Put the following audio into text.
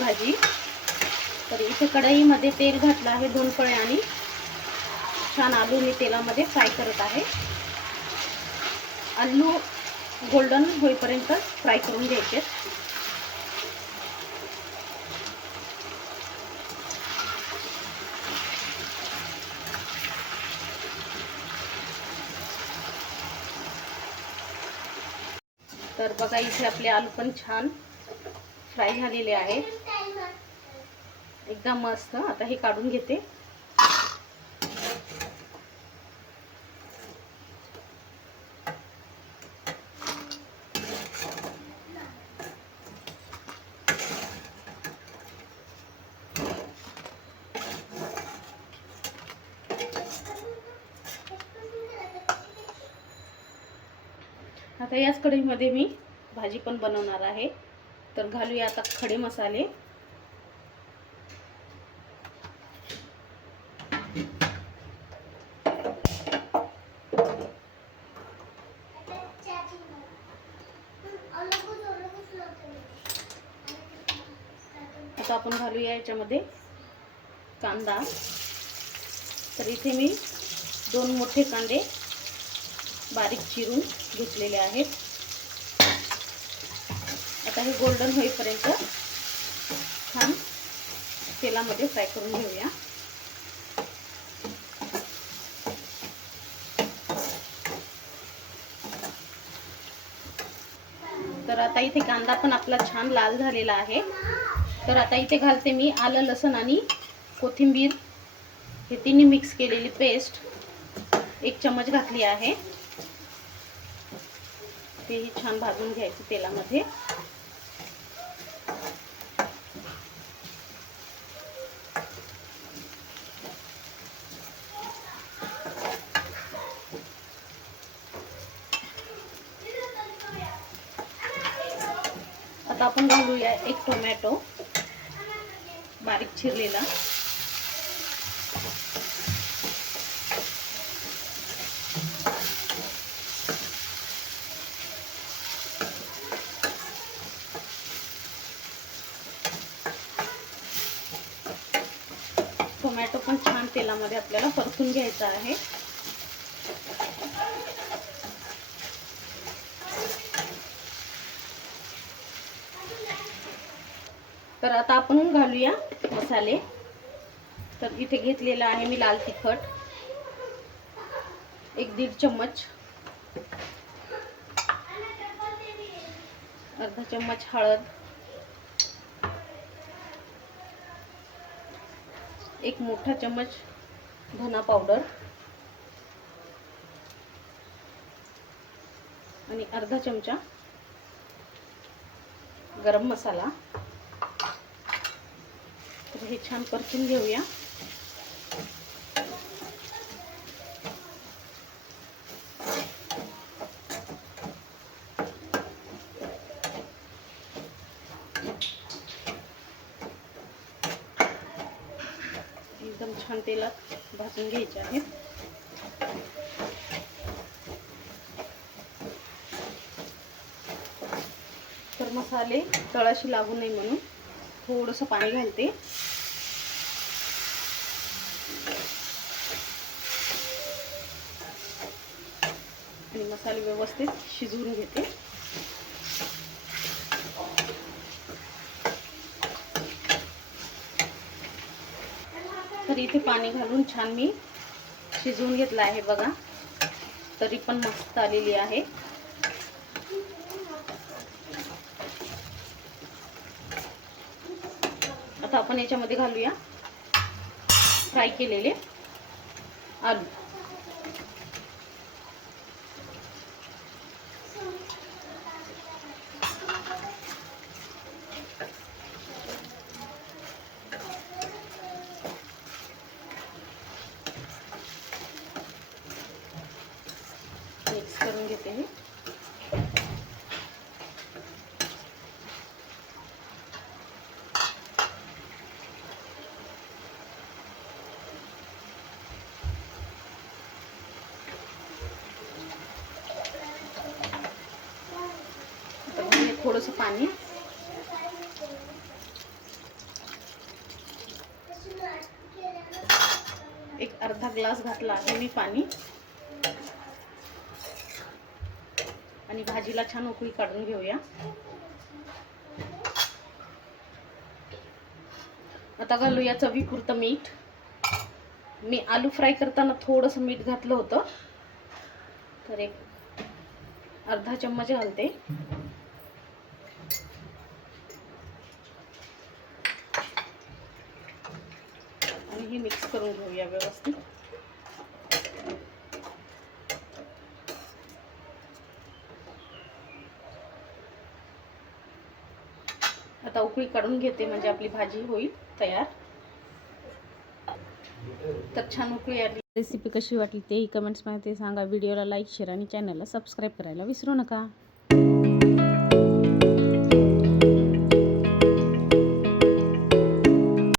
भाजी. तर इथे कढईमध्ये तेल घातलं आहे दोन फळे आणि छान आलू मी तेलामध्ये फ्राय करत आहे. आलू गोल्डन होईपर्यंत फ्राय करून घ्यायचे. तर बघा इथे आपले आलू पण छान फ्राय झालेले आहेत एकदम मस्त. आता हे काढून घेते. आता याच कढईमध्ये मी भाजी पण बनवणार आहे. तर घालूया आता खडे मसाले. आता आपण घालूया याच्यामध्ये कांदा. तर इथे मी दोन मोठे कांदे बारीक चिरून घेतलेले आहेत. आता हे गोल्डन होईपर्यंत छान तेलामध्ये फ्राय करून घेऊया. तर आता इथे कांदा पण आपला छान लाल झालेला आहे. तर आता इथे घालते मी आलं लसण आणि कोथिंबीर. हे तिन्ही मिक्स केलेली पेस्ट एक चमच घातली आहे. तेही छान भाजून घ्यायचं तेलामध्ये. आता आपण घालूया एक टोमॅटो बारीक चिरलेला. टोमॅटो पण छान तेलामध्ये आपल्याला परतून घ्यायचा आहे. तर आता आपण घालूया मसाले. तर इथे घेतलेला आहे मी लाल तिखट. एक दीड चम्मच. अर्धा चम्मच हळद. एक मोठा चम्मच धना पावडर. आणि अर्धा चमचा गरम मसाला. हे छान परतून घेऊया. एकदम छान तेलात भाजून घ्यायचे आहे. तर मसाले तळाशी लागू नये म्हणून थोडंसं पाणी घालते. आणि मसाले व्यवस्थित शिजवून घेते. तर इथे पाणी घालून छान मी शिजवून घेतलं आहे बघा. तरी पण मस्त आलेली आहे. आता आपण याच्यामध्ये घालूया. फ्राय केलेले आलू. थोडंसं पाणी. एक अर्धा ग्लास घातला आहे मी पाणी. आणि भाजीला छान उकळी काढून घेऊया. आता घालूया चवीपुरतं मीठ. मी आलू फ्राय करताना थोडंसं मीठ घातलं होतं. तर एक अर्धा चम्मच घालते. हे मिक्स करून घेऊया व्यवस्थित। आता उकळी काढून घेते म्हणजे आपली भाजी होईल तयार. तर छान उकळी आली. रेसिपी कशी वाटली तेही कमेंट्समध्ये सांगा. व्हिडिओला लाईक शेअर आणि चॅनलला सबस्क्राईब करायला विसरू नका.